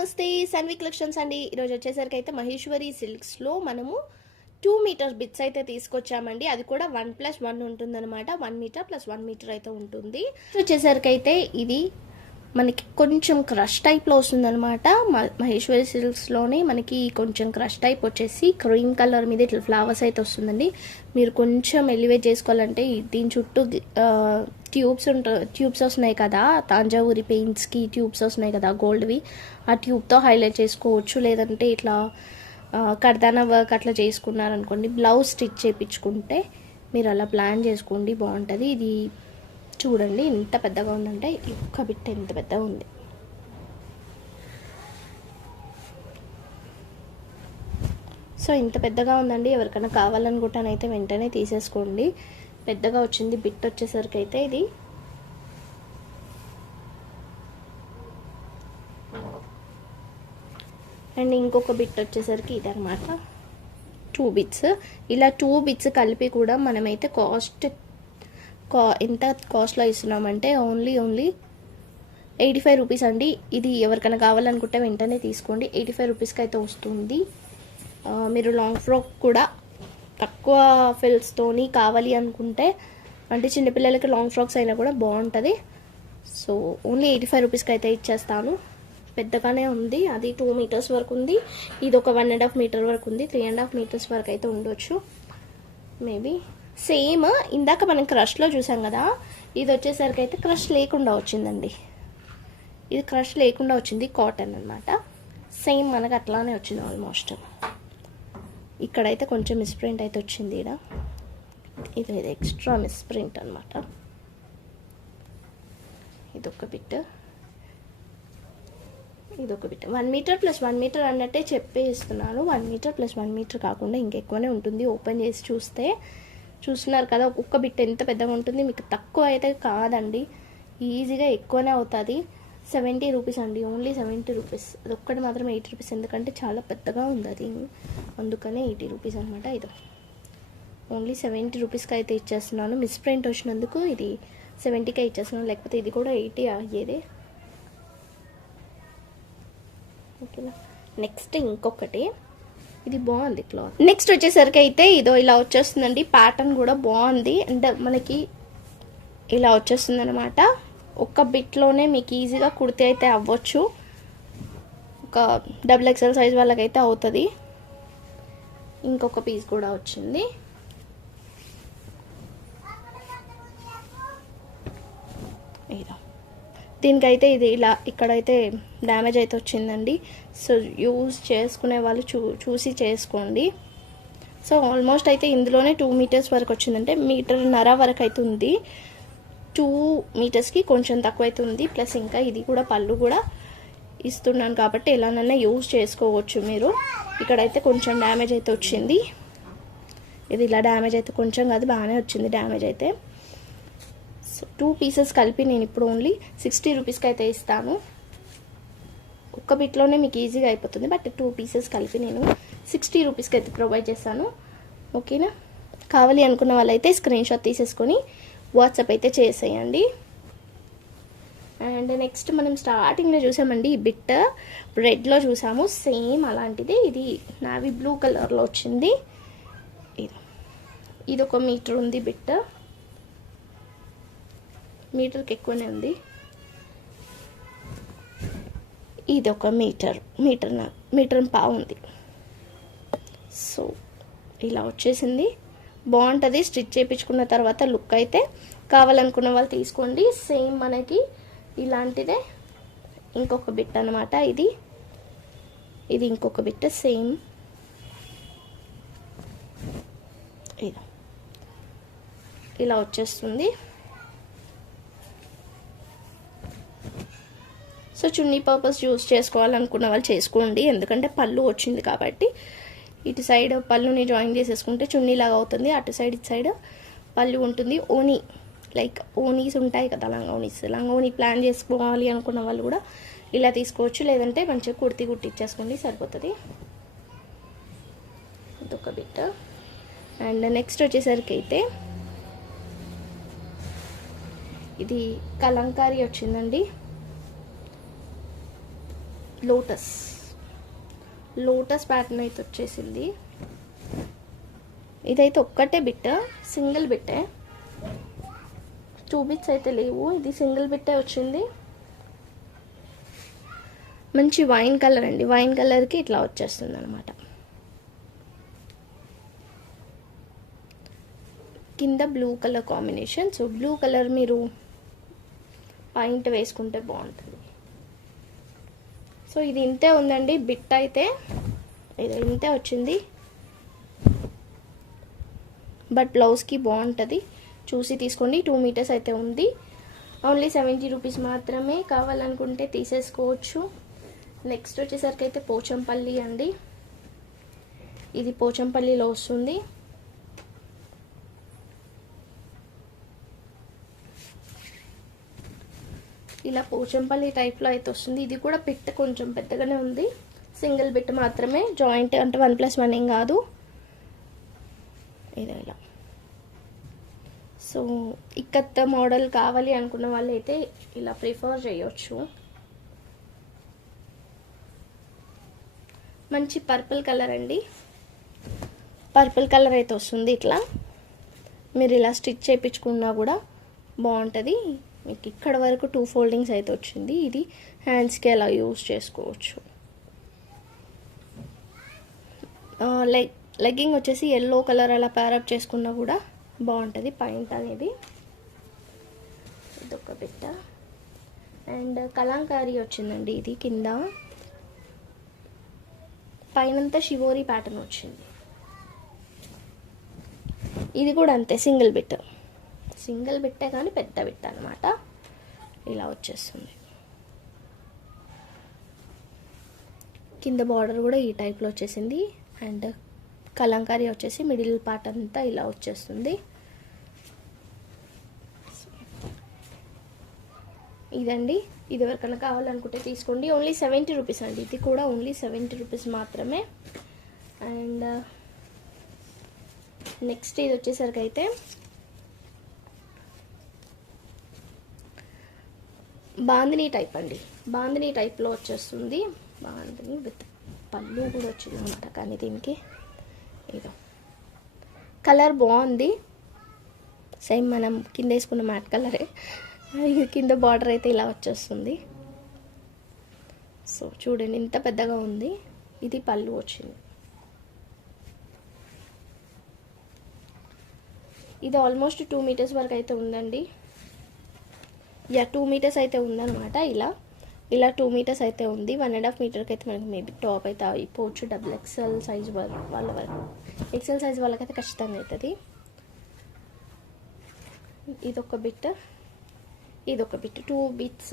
నమస్తే సన్వి కలెక్షన్స్ అండి. ఈరోజు వచ్చేసరికి అయితే మహేశ్వరి సిల్క్స్లో మనము 2 మీటర్ బిట్స్ అయితే తీసుకొచ్చామండి. అది కూడా 1+1 ఉంటుందన్నమాట. 1 మీటర్ ప్లస్ 1 మీటర్ అయితే ఉంటుంది. వచ్చేసరికి అయితే ఇది మనకి కొంచెం క్రష్ టైప్లో వస్తుందన్నమాట. మహేశ్వరి సిల్క్స్లోనే మనకి కొంచెం క్రష్ టైప్ వచ్చేసి క్రీమ్ కలర్ మీద ఇట్లా ఫ్లవర్స్ అయితే వస్తుందండి. మీరు కొంచెం ఎలివేట్ చేసుకోవాలంటే దీని చుట్టూ ట్యూబ్స్ వస్తున్నాయి కదా, తాంజావూరి పెయింట్స్కి ట్యూబ్స్ వస్తున్నాయి కదా గోల్డ్వి, ఆ ట్యూబ్తో హైలైట్ చేసుకోవచ్చు. లేదంటే ఇట్లా కర్దానా వర్క్ అట్లా చేసుకున్నారనుకోండి, బ్లౌజ్ స్టిచ్ చేయించుకుంటే మీరు అలా ప్లాన్ చేసుకోండి, బాగుంటుంది. ఇది చూడండి ఎంత పెద్దగా ఉందంటే ఒక్క బిట్ ఎంత పెద్దగా ఉంది. సో ఇంత పెద్దగా ఉందండి. ఎవరికైనా కావాలనుకుంటానైతే వెంటనే తీసేసుకోండి. పెద్దగా వచ్చింది బిట్ వచ్చేసరికి అయితే ఇది అండ్ ఇంకొక బిట్ వచ్చేసరికి ఇది అనమాట. 2 బిట్స్. ఇలా 2 బిట్స్ కలిపి కూడా మనమైతే ఎంత కాస్ట్లో ఇస్తున్నామంటే ఓన్లీ 85 రూపీస్ అండి. ఇది ఎవరికైనా కావాలనుకుంటే వెంటనే తీసుకోండి. 85 రూపీస్కి అయితే వస్తుంది. మీరు లాంగ్ ఫ్రాక్ కూడా తక్కువ ఫిల్స్తోని కావాలి అనుకుంటే, అంటే చిన్నపిల్లలకి లాంగ్ ఫ్రాక్స్ అయినా కూడా బాగుంటుంది. సో ఓన్లీ 85 రూపీస్కి అయితే ఇచ్చేస్తాను. పెద్దగానే ఉంది. అది 2 మీటర్స్ వరకు ఉంది. ఇది ఒక 1.5 మీటర్ వరకు ఉంది. 3.5 మీటర్స్ వరకు అయితే ఉండొచ్చు మేబీ. సేమ్ ఇందాక మనం క్రష్లో చూసాం కదా, ఇది వచ్చేసరికి అయితే క్రష్ లేకుండా వచ్చిందండి. ఇది క్రష్ లేకుండా వచ్చింది, కాటన్ అనమాట. సేమ్ మనకు అట్లానే వచ్చింది ఆల్మోస్ట్. ఇక్కడైతే కొంచెం మిస్ప్రింట్ అయితే వచ్చింది. ఇది ఎక్స్ట్రా మిస్ప్రింట్ అనమాట. ఇదొక బిట్, ఇదొక బిట్. 1 మీటర్ ప్లస్ 1 మీటర్ అన్నట్టే చెప్పేస్తున్నాను. 1 మీటర్ ప్లస్ 1 మీటర్ కాకుండా ఇంకెక్కువనే ఉంటుంది. ఓపెన్ చేసి చూస్తే చూస్తున్నారు కదా ఒక్కొక్క బిట్ ఎంత పెద్దగా ఉంటుంది. మీకు తక్కువ అయితే కాదండి, ఈజీగా ఎక్కువనే అవుతుంది. 70 రూపీస్ అండి, ఓన్లీ 70 రూపీస్. అది ఒక్కటి మాత్రం 80 రూపీస్, ఎందుకంటే చాలా పెద్దగా ఉంది అది, అందుకనే 80 రూపీస్ అనమాట. ఇది ఓన్లీ 70 రూపీస్కి అయితే ఇచ్చేస్తున్నాను. మిస్ప్రింట్ వచ్చినందుకు ఇది 70కే ఇచ్చేస్తున్నాను, లేకపోతే ఇది కూడా 80 అయ్యేది. ఓకేనా. నెక్స్ట్ ఇంకొకటి, ఇది బాగుంది క్లాత్. నెక్స్ట్ వచ్చేసరికి అయితే ఇదో ఇలా వచ్చేస్తుందండి. ప్యాటర్న్ కూడా బాగుంది అండ్ మనకి ఇలా వచ్చేస్తుంది అనమాట. ఒక్క బిట్లోనే మీకు ఈజీగా కుర్తి అయితే అవ్వచ్చు. ఒక XXL సైజ్ వాళ్ళకైతే అవుతుంది. ఇంకొక పీస్ కూడా వచ్చింది. దీనికైతే ఇది ఇలా ఇక్కడైతే డ్యామేజ్ అయితే వచ్చిందండి. సో యూజ్ చేసుకునే వాళ్ళు చూసి చేసుకోండి. సో ఆల్మోస్ట్ అయితే ఇందులోనే 2 మీటర్స్ వరకు వచ్చిందంటే 1.5 మీటర్ వరకు అయితే ఉంది. 2 మీటర్స్కి కొంచెం తక్కువ అయితే ఉంది. ప్లస్ ఇంకా ఇది కూడా పళ్ళు కూడా ఇస్తున్నాను కాబట్టి ఎలానైనా యూజ్ చేసుకోవచ్చు మీరు. ఇక్కడైతే కొంచెం డ్యామేజ్ అయితే వచ్చింది. ఇది ఇలా డ్యామేజ్ అయితే కొంచెం కాదు, బాగానే వచ్చింది డ్యామేజ్ అయితే. సో 2 పీసెస్ కలిపి నేను ఇప్పుడు ఓన్లీ 60 రూపీస్కి అయితే ఇస్తాను. ఒక్క బిట్లోనే మీకు ఈజీగా అయిపోతుంది, బట్ 2 పీసెస్ కలిపి నేను 60 రూపీస్కి అయితే ప్రొవైడ్ చేస్తాను. ఓకేనా. కావాలి అనుకున్న వాళ్ళైతే స్క్రీన్ షాట్ తీసేసుకొని వాట్సాప్ అయితే చేసేయండి. అండ్ నెక్స్ట్ మనం స్టార్టింగ్లో చూసామండి, ఈ బిట్ రెడ్లో చూసాము. సేమ్ అలాంటిది ఇది నావీ బ్లూ కలర్లో వచ్చింది. ఇది 1 మీటర్ ఉంది బిట్, మీటర్కి ఎక్కువనే ఉంది. ఇది 1 మీటర్ పావు ఉంది. సో ఇలా వచ్చేసింది, బాగుంటుంది. స్టిచ్ చేయించుకున్న తర్వాత లుక్ అయితే కావాలనుకున్న వాళ్ళు తీసుకోండి. సేమ్ మనకి ఇలాంటిదే ఇంకొక బిట్ అనమాట. ఇది ఇంకొక బిట్ సేమ్. ఇలా వచ్చేస్తుంది. సో చున్నీ పర్పస్ యూజ్ చేసుకోవాలనుకున్న వాళ్ళు చేసుకోండి, ఎందుకంటే పళ్ళు వచ్చింది కాబట్టి ఇటు సైడ్ పళ్ళుని జాయిన్ చేసేసుకుంటే చున్నీ లాగా అవుతుంది. అటు సైడ్ ఇటు సైడ్ పళ్ళు ఉంటుంది. ఓనీ లైక్ ఓనీస్ ఉంటాయి కదా, లంగోనీ ప్లాన్ చేసుకోవాలి అనుకున్న వాళ్ళు కూడా ఇలా తీసుకోవచ్చు. లేదంటే మంచిగా కుర్తి కుట్టించేసుకోండి, సరిపోతుంది. ఇదొక బిట్. అండ్ నెక్స్ట్ వచ్చేసరికి అయితే ఇది కలంకారీ వచ్చిందండి. లోటస్ ప్యాటర్న్ అయితే వచ్చేసింది. ఇదైతే ఒక్కటే బిట్, సింగిల్ బిట్టే, 2 బిట్స్ అయితే లేవు. ఇది సింగిల్ బిట్టే వచ్చింది. మంచి వైన్ కలర్ అండి. వైన్ కలర్కి ఇట్లా వచ్చేస్తుంది అనమాట. కింద blue colour combination. So blue colour మీరు పాయింట్ వేసుకుంటే బాగుంటుంది. సో ఇది ఇంతే ఉందండి. బిట్ అయితే ఇది ఇంతే వచ్చింది. బట్ బ్లౌజ్కి బాగుంటుంది, చూసి తీసుకోండి. 2 మీటర్స్ అయితే ఉంది. ఓన్లీ 70 రూపీస్ మాత్రమే. కావాలనుకుంటే తీసేసుకోవచ్చు. నెక్స్ట్ వచ్చేసరికి అయితే పోచంపల్లి అండి. ఇది పోచంపల్లిలో వస్తుంది. ఇలా పోచంపల్లి టైప్లో అయితే వస్తుంది. ఇది కూడా బిట్ కొంచెం పెద్దగానే ఉంది. సింగిల్ బిట్ మాత్రమే, జాయింట్ అంటే 1+1 ఏం కాదు. ఇది ఇలా. సో ఇక్కత్త మోడల్ కావాలి అనుకున్న వాళ్ళు అయితే ఇలా ప్రిఫర్ చేయొచ్చు. మంచి పర్పుల్ కలర్ అండి. పర్పుల్ కలర్ అయితే వస్తుంది. ఇట్లా మీరు ఇలా స్టిచ్ చేయించుకున్నా కూడా బాగుంటుంది. మీకు ఇక్కడ వరకు 2 ఫోల్డింగ్స్ అయితే వచ్చింది. ఇది హ్యాండ్స్కి అలా యూజ్ చేసుకోవచ్చు. లెగ్గింగ్ వచ్చేసి ఎల్లో కలర్ అలా ప్యారప్ చేసుకున్నా కూడా బాగుంటుంది. పాయింట్ అనేది ఇదొక బిట్ట. అండ్ కలంకారీ వచ్చిందండి. ఇది కింద పైనంతా షివోరీ ప్యాటర్న్ వచ్చింది. ఇది కూడా అంతే, సింగిల్ బిట్టే కానీ పెద్ద బిట్ అనమాట. ఇలా వచ్చేస్తుంది. కింద బార్డర్ కూడా ఈ టైప్లో వచ్చేసింది. అండ్ కలంకారీ వచ్చేసి మిడిల్ పార్ట్ అంతా ఇలా వచ్చేస్తుంది. ఇదండి. ఇది ఎవరికైనా కావాలనుకుంటే తీసుకోండి. ఓన్లీ 70 రూపీస్ అండి. ఇది కూడా ఓన్లీ 70 రూపీస్ మాత్రమే. అండ్ నెక్స్ట్ ఇది వచ్చేసరికి అయితే బాందిని టైప్ అండి. బాందిని టైప్లో వచ్చేస్తుంది. బాందిని విత్ పళ్ళు కూడా వచ్చింది అనమాట. కానీ దీనికి ఇదో కలర్ బాగుంది. సేమ్ మనం కింద వేసుకున్న మ్యాట్ కలరే. కింద బార్డర్ అయితే ఇలా వచ్చేస్తుంది. సో చూడండి ఇంత పెద్దగా ఉంది. ఇది పళ్ళు వచ్చింది. ఇది ఆల్మోస్ట్ 2 మీటర్స్ వరకు అయితే ఉందండి. 2 మీటర్స్ అయితే ఉందన్నమాట. ఇలా 2 మీటర్స్ అయితే ఉంది. 1.5 మీటర్కి అయితే మనకి మేబీ టాప్ అయితే అయిపోవచ్చు. XXL సైజ్ వాళ్ళ వరకు, ఎక్సెల్ సైజ్ వాళ్ళకైతే ఖచ్చితంగా అవుతుంది. ఇదొక బిట్, 2 బిట్స్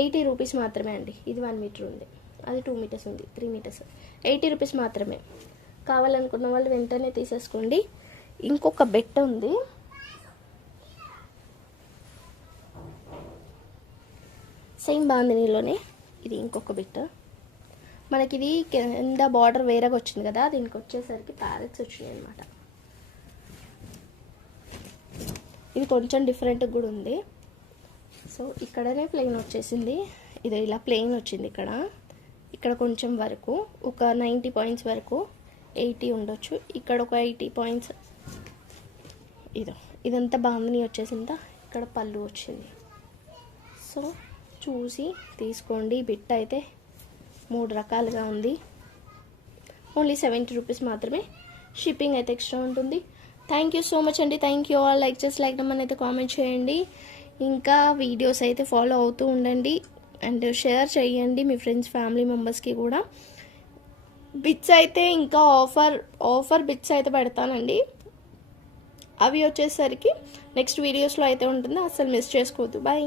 80 రూపీస్ మాత్రమే అండి. ఇది 1 మీటర్ ఉంది, అది 2 మీటర్స్ ఉంది, 3 మీటర్స్ 80 రూపీస్ మాత్రమే. కావాలనుకున్న వాళ్ళు వెంటనే తీసేసుకోండి. ఇంకొక బెట్ ఉంది. సేమ్ బాందినీలోనే ఇది ఇంకొక బిట్. మనకి ఇది కింద బార్డర్ వేరేగా వచ్చింది కదా, దీనికి వచ్చేసరికి ప్యారెట్స్ వచ్చినాయి అనమాట. ఇది కొంచెం డిఫరెంట్గా కూడా ఉంది. సో ఇక్కడనే ప్లెయిన్ వచ్చేసింది. ఇది ఇలా ప్లెయిన్ వచ్చింది. ఇక్కడ కొంచెం వరకు ఒక 90 పాయింట్స్ వరకు 80 ఉండొచ్చు. ఇక్కడ ఒక 80 పాయింట్స్. ఇదంతా బాందిని వచ్చేసిందా. ఇక్కడ పళ్ళు వచ్చింది. సో చూసి తీసుకోండి. బిట్ అయితే 3 రకాలుగా ఉంది. ఓన్లీ 70 రూపీస్ మాత్రమే. షిప్పింగ్ అయితే ఎక్స్ట్రా ఉంటుంది. థ్యాంక్ యూ సో మచ్ అండి. Thank you all. లైక్ చేసి లైక్ నెంబర్ అయితే కామెంట్ చేయండి. ఇంకా వీడియోస్ అయితే ఫాలో అవుతూ ఉండండి అండ్ షేర్ చేయండి మీ ఫ్రెండ్స్ ఫ్యామిలీ మెంబర్స్కి కూడా. బిట్స్ అయితే ఇంకా ఆఫర్ బిట్స్ అయితే పెడతానండి. అవి వచ్చేసరికి నెక్స్ట్ వీడియోస్లో అయితే ఉంటుంది. అస్సలు మిస్ చేసుకోవద్దు. బాయ్.